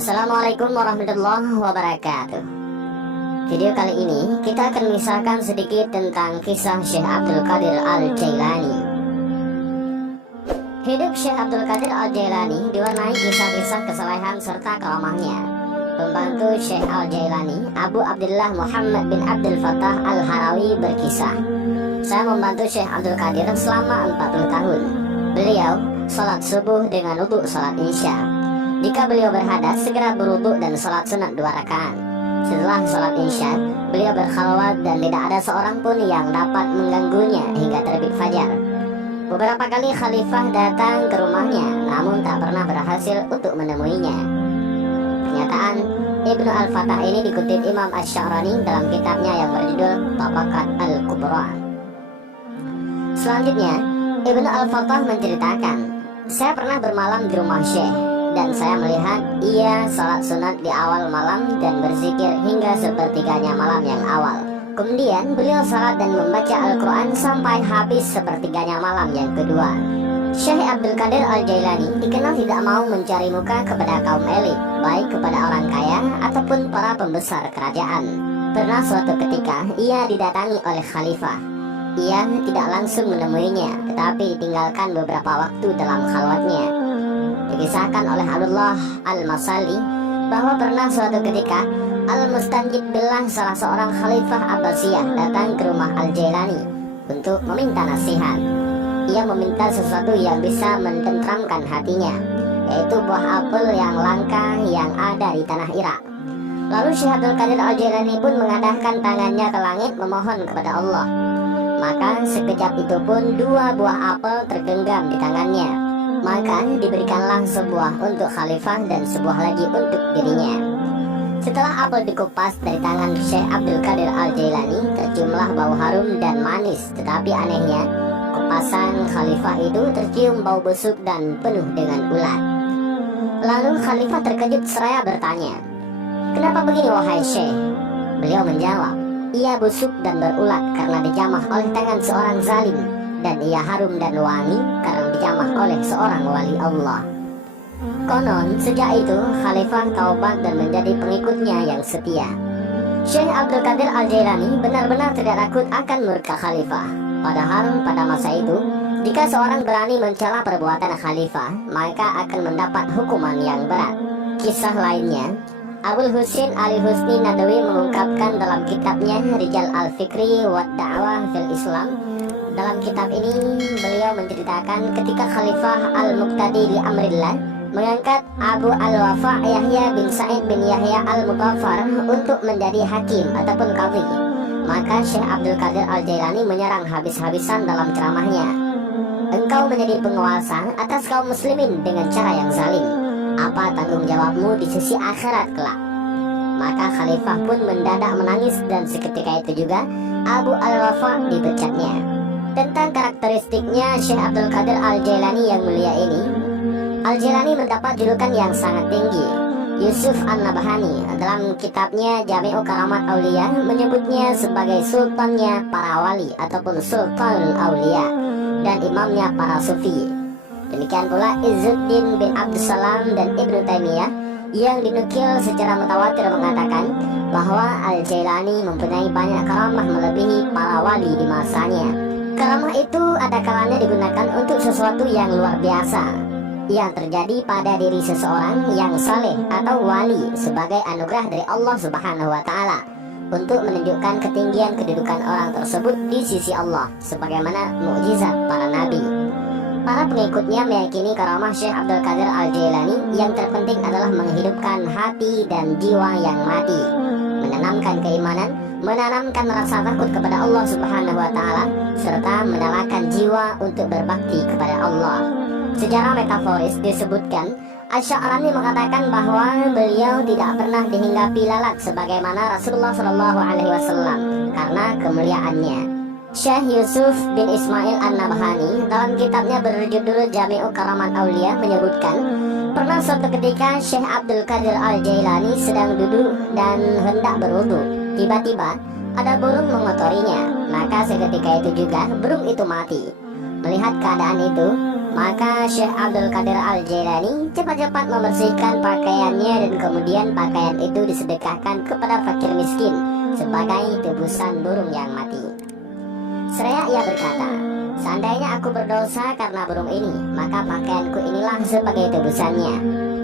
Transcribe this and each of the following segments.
Assalamualaikum warahmatullahi wabarakatuh. Video kali ini kita akan mengisahkan sedikit tentang kisah Syekh Abdul Qadir Al-Jailani. Hidup Syekh Abdul Qadir Al-Jailani diwarnai kisah-kisah kesalehan serta keramahnya. Pembantu Syekh Al-Jailani, Abu Abdullah Muhammad bin Abdul Fattah Al-Harawi berkisah, "Saya membantu Syekh Abdul Qadir selama 40 tahun. Beliau salat subuh dengan wudu salat isya. Jika beliau berhadas, segera berwudu dan salat sunat 2 rakaat. Setelah salat isya, beliau berkhalwat dan tidak ada seorang pun yang dapat mengganggunya hingga terbit fajar. Beberapa kali khalifah datang ke rumahnya, namun tak pernah berhasil untuk menemuinya." Pernyataan Ibnu Al-Fattah ini dikutip Imam Asy-Sya'rani dalam kitabnya yang berjudul Tabaqat Al-Kubra. Selanjutnya, Ibnu Al-Fattah menceritakan, "Saya pernah bermalam di rumah Syekh, dan saya melihat ia salat sunat di awal malam dan berzikir hingga sepertiganya malam yang awal. Kemudian beliau salat dan membaca Al-Quran sampai habis sepertiganya malam yang kedua." Syekh Abdul Qadir Al-Jailani dikenal tidak mau mencari muka kepada kaum elit, baik kepada orang kaya ataupun para pembesar kerajaan. Pernah suatu ketika ia didatangi oleh khalifah. Ia tidak langsung menemuinya, tetapi ditinggalkan beberapa waktu dalam khalwatnya. Dikisahkan oleh Abdullah Al-Masali bahwa pernah suatu ketika Al-Mustanjid Billah, salah seorang khalifah Abbasiyah, datang ke rumah Al-Jailani untuk meminta nasihat. Ia meminta sesuatu yang bisa mententramkan hatinya, yaitu buah apel yang langka yang ada di tanah Irak. Lalu Syekh Abdul Qadir Al-Jailani pun mengadahkan tangannya ke langit memohon kepada Allah. Maka sekejap itu pun 2 buah apel tergenggam di tangannya. Maka diberikanlah sebuah untuk khalifah dan sebuah lagi untuk dirinya. Setelah apel dikupas dari tangan Syekh Abdul Qadir Al-Jailani, terciumlah bau harum dan manis. Tetapi anehnya, kupasan khalifah itu tercium bau busuk dan penuh dengan ulat. Lalu khalifah terkejut seraya bertanya, "Kenapa begini wahai Syekh?" Beliau menjawab, "Ia busuk dan berulat karena dijamah oleh tangan seorang zalim, dan ia harum dan wangi karena dijamah oleh seorang wali Allah." Konon sejak itu khalifah taubat dan menjadi pengikutnya yang setia. Syekh Abdul Qadir Al-Jailani benar-benar tidak takut akan murka khalifah. Padahal pada masa itu, jika seorang berani mencela perbuatan khalifah, maka akan mendapat hukuman yang berat. Kisah lainnya, Abul Husin Ali Husni Nadawi mengungkapkan dalam kitabnya Rijal Al-Fikri wa Da'wah fil Islam. Dalam kitab ini beliau menceritakan ketika Khalifah Al-Muqtadi li Amrillah mengangkat Abu Al-Wafa Yahya bin Sa'id bin Yahya Al-Mughaffar untuk menjadi hakim ataupun qadhi. Maka Syekh Abdul Qadir Al-Jailani menyerang habis-habisan dalam ceramahnya, "Engkau menjadi penguasa atas kaum muslimin dengan cara yang zalim. Apa tanggung jawabmu di sisi akhirat kelak?" Maka khalifah pun mendadak menangis dan seketika itu juga Abu Al-Wafa dipecatnya. Tentang karakteristiknya Syekh Abdul Qadir Al-Jailani yang mulia ini, Al-Jailani mendapat julukan yang sangat tinggi. Yusuf An-Nabhani dalam kitabnya Jami'u Karamat Aulia menyebutnya sebagai sultannya para wali ataupun sultanul aulia dan imamnya para sufi. Demikian pula Izzuddin bin Abdussalam dan Ibnu Taimiyah yang dinukil secara mutawatir mengatakan bahwa Al-Jailani mempunyai banyak karamah melebihi para wali di masanya. Karamah itu ada kalanya digunakan untuk sesuatu yang luar biasa yang terjadi pada diri seseorang yang saleh atau wali sebagai anugerah dari Allah Subhanahu wa Ta'ala untuk menunjukkan ketinggian kedudukan orang tersebut di sisi Allah, sebagaimana mukjizat para nabi. Para pengikutnya meyakini karamah Syekh Abdul Qadir Al-Jailani yang terpenting adalah menghidupkan hati dan jiwa yang mati, menanamkan keimanan, menanamkan rasa takut kepada Allah Subhanahu wa Ta'ala, serta menyalakan jiwa untuk berbakti kepada Allah. Secara metaforis disebutkan, Asy-Sya'rani mengatakan bahwa beliau tidak pernah dihinggapi lalat sebagaimana Rasulullah SAW karena kemuliaannya. Syekh Yusuf bin Ismail An-Nabhani dalam kitabnya berjudul Jami'u Karamat Aulia menyebutkan, pernah suatu ketika Syekh Abdul Qadir Al-Jailani sedang duduk dan hendak berwudu. Tiba-tiba ada burung mengotorinya, maka seketika itu juga burung itu mati. Melihat keadaan itu, maka Syekh Abdul Qadir Al-Jailani cepat-cepat membersihkan pakaiannya dan kemudian pakaian itu disedekahkan kepada fakir miskin sebagai tebusan burung yang mati. Seraya ia berkata, seandainya aku berdosa karena burung ini, maka pakaianku inilah sebagai tebusannya.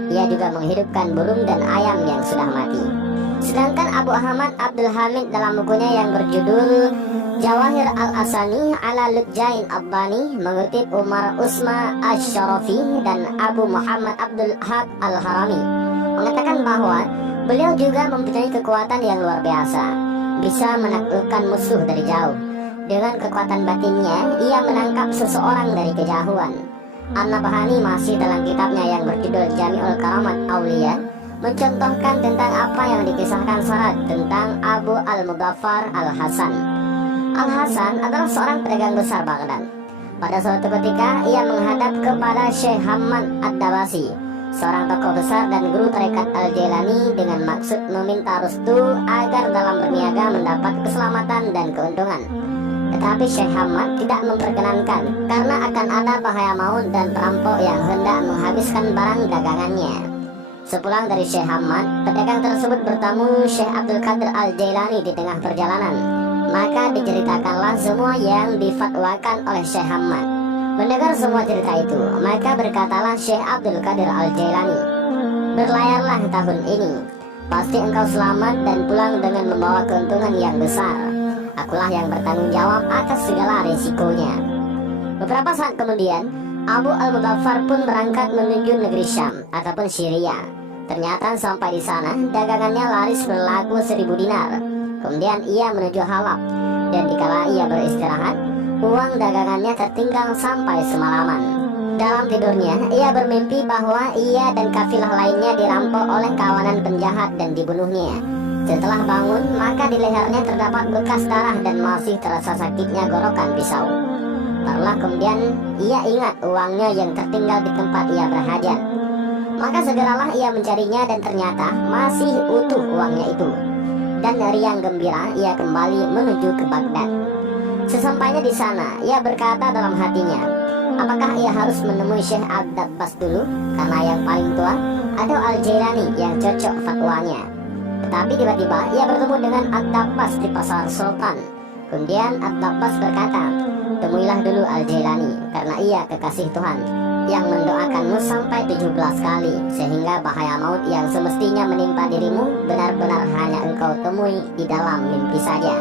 Ia juga menghidupkan burung dan ayam yang sudah mati. Sedangkan Abu Ahmad Abdul Hamid dalam bukunya yang berjudul Jawahir Al-Asani ala Lutjain Abbani mengutip Umar Usma Asy-Syarafi dan Abu Muhammad Abdul Haq Al-Harami mengatakan bahwa beliau juga mempunyai kekuatan yang luar biasa, bisa menaklukkan musuh dari jauh. Dengan kekuatan batinnya, ia menangkap seseorang dari kejauhan. An-Nabhani masih dalam kitabnya yang berjudul Jami'ul Karamat Auliya mencontohkan tentang apa yang dikisahkan Sarat tentang Abu Al-Mughaffar Al-Hasan. Al-Hasan adalah seorang pedagang besar Baghdad. Pada suatu ketika, ia menghadap kepada Syekh Hamad Ad-Dawasi, seorang tokoh besar dan guru tarekat Al-Jailani, dengan maksud meminta restu agar dalam berniaga mendapat keselamatan dan keuntungan. Tetapi Syekh Hamad tidak memperkenankan karena akan ada bahaya maut dan perampok yang hendak menghabiskan barang dagangannya. Sepulang dari Syekh Hamad, pedagang tersebut bertemu Syekh Abdul Qadir Al-Jailani di tengah perjalanan. Maka diceritakanlah semua yang difatwakan oleh Syekh Hamad. Mendengar semua cerita itu, maka berkatalah Syekh Abdul Qadir Al-Jailani, berlayarlah tahun ini, pasti engkau selamat dan pulang dengan membawa keuntungan yang besar. Akulah yang bertanggung jawab atas segala risikonya. Beberapa saat kemudian, Abu Al-Mughaffar pun berangkat menuju negeri Syam ataupun Syria. Ternyata sampai di sana, dagangannya laris berlaku 1000 dinar. Kemudian ia menuju Halab, dan dikala ia beristirahat, uang dagangannya tertinggal sampai semalaman. Dalam tidurnya, ia bermimpi bahwa ia dan kafilah lainnya dirampok oleh kawanan penjahat dan dibunuhnya. Setelah bangun, maka di lehernya terdapat bekas darah dan masih terasa sakitnya gorokan pisau. Barulah kemudian ia ingat uangnya yang tertinggal di tempat ia berhajat. Maka segeralah ia mencarinya dan ternyata masih utuh uangnya itu. Dan riang gembira ia kembali menuju ke Baghdad. Sesampainya di sana, ia berkata dalam hatinya, apakah ia harus menemui Syekh Al-Dabbas dulu karena yang paling tua, atau Al-Jailani yang cocok fatwanya? Tetapi tiba-tiba ia bertemu dengan Al-Dabbas di pasar Sultan. Kemudian Al-Dabbas berkata, temuilah dulu Al-Jailani karena ia kekasih Tuhan yang mendoakanmu sampai 17 kali, sehingga bahaya maut yang semestinya menimpa dirimu benar-benar hanya engkau temui di dalam mimpi saja.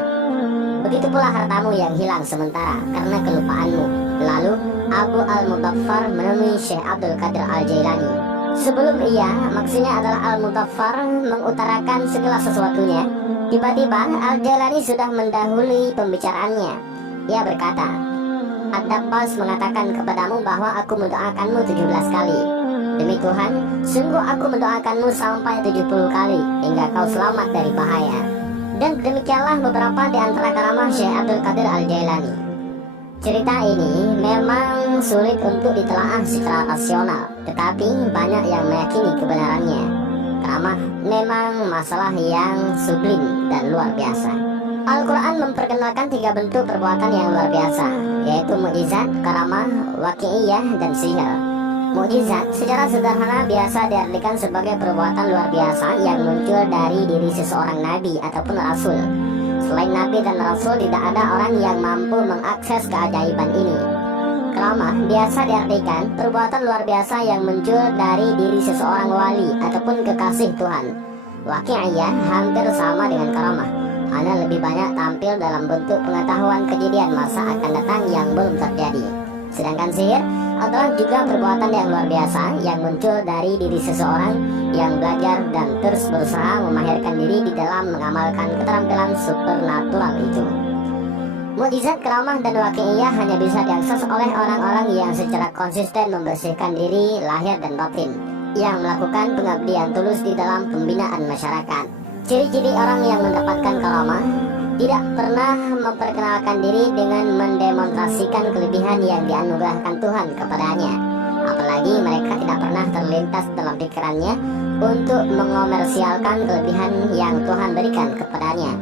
Begitu pula hartamu yang hilang sementara karena kelupaanmu. Lalu Abu Al-Mughaffar menemui Syekh Abdul Qadir Al-Jailani. Sebelum ia, maksudnya adalah Al-Mughaffar, mengutarakan segala sesuatunya, tiba-tiba Al-Jailani sudah mendahului pembicaraannya. Ia berkata, Ad-Dabbas mengatakan kepadamu bahwa aku mendoakanmu 17 kali. Demi Tuhan, sungguh aku mendoakanmu sampai 70 kali hingga kau selamat dari bahaya. Dan demikianlah beberapa di antara karamah Syekh Abdul Qadir Al-Jailani. Cerita ini memang sulit untuk ditelaah secara rasional, tetapi banyak yang meyakini kebenarannya. Karamah memang masalah yang sublim dan luar biasa. Al-Quran memperkenalkan 3 bentuk perbuatan yang luar biasa, yaitu mukjizat, karamah, waqi'iyah, dan sihir. Mukjizat secara sederhana biasa diartikan sebagai perbuatan luar biasa yang muncul dari diri seseorang nabi ataupun rasul. Selain nabi dan rasul, tidak ada orang yang mampu mengakses keajaiban ini. Karamah biasa diartikan perbuatan luar biasa yang muncul dari diri seseorang wali ataupun kekasih Tuhan. Waqi'iyah hampir sama dengan karamah, hanya lebih banyak tampil dalam bentuk pengetahuan kejadian masa akan datang yang belum terjadi. Sedangkan sihir adalah juga perbuatan yang luar biasa yang muncul dari diri seseorang yang belajar dan terus berusaha memahirkan diri di dalam mengamalkan keterampilan supernatural itu. Mukjizat, karamah, dan waqi'iyah hanya bisa diakses oleh orang-orang yang secara konsisten membersihkan diri lahir dan batin, yang melakukan pengabdian tulus di dalam pembinaan masyarakat. Ciri-ciri orang yang mendapatkan karamah tidak pernah memperkenalkan diri dengan mendemonstrasikan kelebihan yang dianugerahkan Tuhan kepadanya. Apalagi mereka tidak pernah terlintas dalam pikirannya untuk mengomersialkan kelebihan yang Tuhan berikan kepadanya.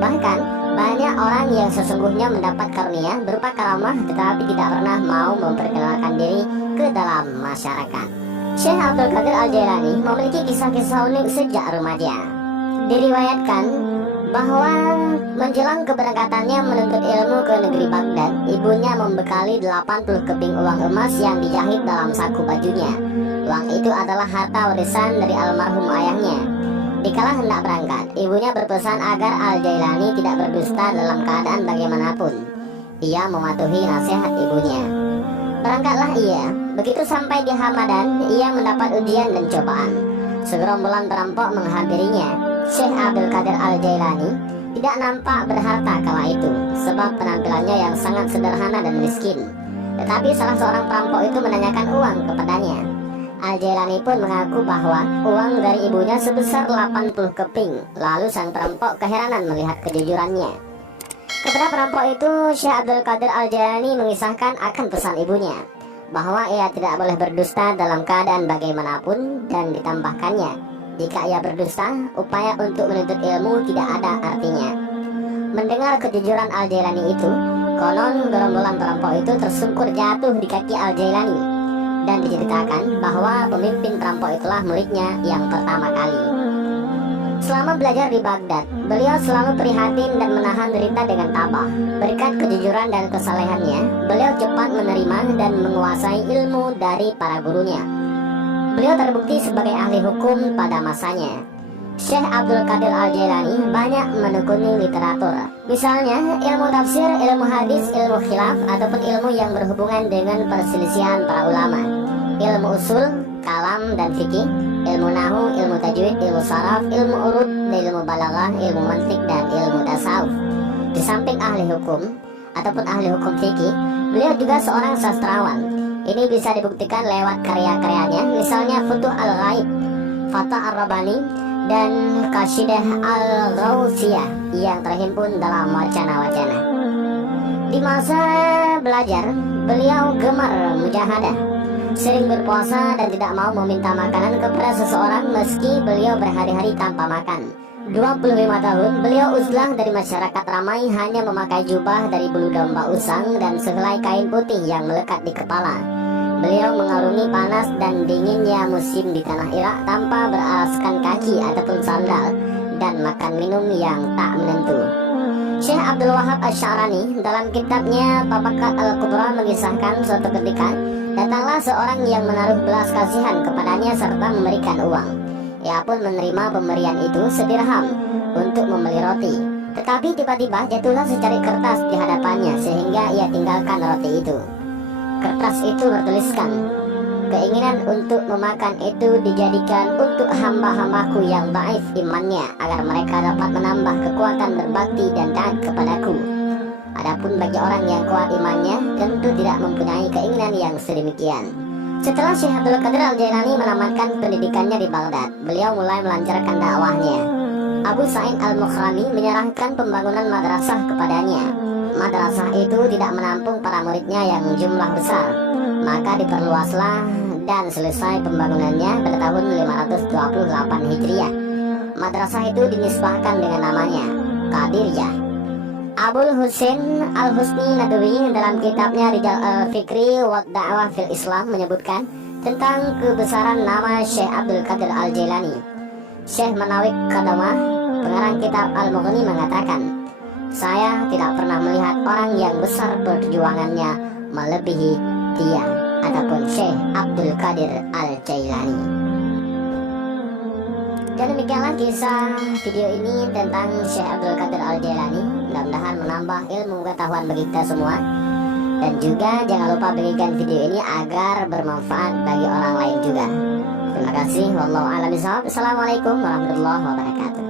Bahkan banyak orang yang sesungguhnya mendapat karunia berupa karamah tetapi tidak pernah mau memperkenalkan diri ke dalam masyarakat. Syekh Abdul Qadir Al-Jailani memiliki kisah-kisah unik sejak remaja. Diriwayatkan bahwa menjelang keberangkatannya menuntut ilmu ke negeri Baghdad, ibunya membekali 80 keping uang emas yang dijahit dalam saku bajunya. Uang itu adalah harta warisan dari almarhum ayahnya. Dikala hendak berangkat, ibunya berpesan agar Al-Jailani tidak berdusta dalam keadaan bagaimanapun. Ia mematuhi nasihat ibunya. Berangkatlah ia. Begitu sampai di Hamadan, ia mendapat ujian dan cobaan. Segerombolan perampok menghampirinya. Syekh Abdul Qadir Al-Jailani tidak nampak berharta kala itu, sebab penampilannya yang sangat sederhana dan miskin. Tetapi salah seorang perampok itu menanyakan uang kepadanya. Al-Jailani pun mengaku bahwa uang dari ibunya sebesar 80 keping. Lalu sang perampok keheranan melihat kejujurannya. Kepada perampok itu, Syekh Abdul Qadir Al-Jailani mengisahkan akan pesan ibunya, bahwa ia tidak boleh berdusta dalam keadaan bagaimanapun, dan ditambahkannya, jika ia berdusta, upaya untuk menuntut ilmu tidak ada artinya. Mendengar kejujuran Al-Jailani itu, konon gerombolan perampok itu tersungkur jatuh di kaki Al-Jailani, dan diceritakan bahwa pemimpin perampok itulah muridnya yang pertama kali. Selama belajar di Baghdad, beliau selalu prihatin dan menahan derita dengan tabah. Berkat kejujuran dan kesalehannya, beliau cepat menerima dan menguasai ilmu dari para gurunya. Beliau terbukti sebagai ahli hukum pada masanya. Syekh Abdul Qadir Al-Jailani banyak menekuni literatur. Misalnya ilmu tafsir, ilmu hadis, ilmu khilaf, ataupun ilmu yang berhubungan dengan perselisihan para ulama. Ilmu usul, kalam dan fikih, ilmu nahu, ilmu tajwid, ilmu saraf, ilmu urut, ilmu balaghah, ilmu mantik, dan ilmu tasawuf. Di samping ahli hukum ataupun ahli hukum fikih, beliau juga seorang sastrawan. Ini bisa dibuktikan lewat karya-karyanya, misalnya Futuh Al-Ghaib, Fatah Ar-Rabbani, dan Qasidah Al-Ghawsiyah yang terhimpun dalam wacana-wacana. Di masa belajar, beliau gemar mujahadah, sering berpuasa dan tidak mau meminta makanan kepada seseorang meski beliau berhari-hari tanpa makan. 25 tahun beliau uzlah dari masyarakat ramai, hanya memakai jubah dari bulu domba usang dan sehelai kain putih yang melekat di kepala. Beliau mengarungi panas dan dinginnya musim di tanah Irak tanpa beralaskan kaki ataupun sandal, dan makan minum yang tak menentu. Syekh Abdul Wahab Asy-Sya'rani dalam kitabnya Tabaqat Al-Kubra mengisahkan suatu ketika datanglah seorang yang menaruh belas kasihan kepadanya serta memberikan uang. Ia pun menerima pemberian itu sedirham untuk membeli roti. Tetapi tiba-tiba jatuhlah secari kertas di hadapannya sehingga ia tinggalkan roti itu. Kertas itu bertuliskan, keinginan untuk memakan itu dijadikan untuk hamba-hambaku yang dhaif imannya, agar mereka dapat menambah kekuatan berbakti dan taat kepadaku. Adapun bagi orang yang kuat imannya, tentu tidak mempunyai keinginan yang sedemikian. Setelah Syekh Abdul Qadir Al-Jailani menamatkan pendidikannya di Baghdad, beliau mulai melancarkan dakwahnya. Abu Sa'id Al-Mukhrami menyerahkan pembangunan madrasah kepadanya. Madrasah itu tidak menampung para muridnya yang jumlah besar, maka diperluaslah dan selesai pembangunannya pada tahun 528 Hijriah. Madrasah itu dinisbahkan dengan namanya Qadiriyah. Abul Husain Al-Husni Nadwi dalam kitabnya Rijal Al-Fikri wa Da'wah fil Islam menyebutkan tentang kebesaran nama Syekh Abdul Qadir Al-Jailani. Syekh Manawik Qadamah, pengarang kitab Al-Mughni, mengatakan, saya tidak pernah melihat orang yang besar perjuangannya melebihi dia ataupun Syekh Abdul Qadir Al-Jailani. Dan demikianlah kisah video ini tentang Syekh Abdul Qadir Al-Jailani. Mudah-mudahan menambah ilmu pengetahuan bagi kita semua. Dan juga jangan lupa bagikan video ini agar bermanfaat bagi orang lain juga. Terima kasih. Wallahu a'lam bishawab. Assalamualaikum warahmatullahi wabarakatuh.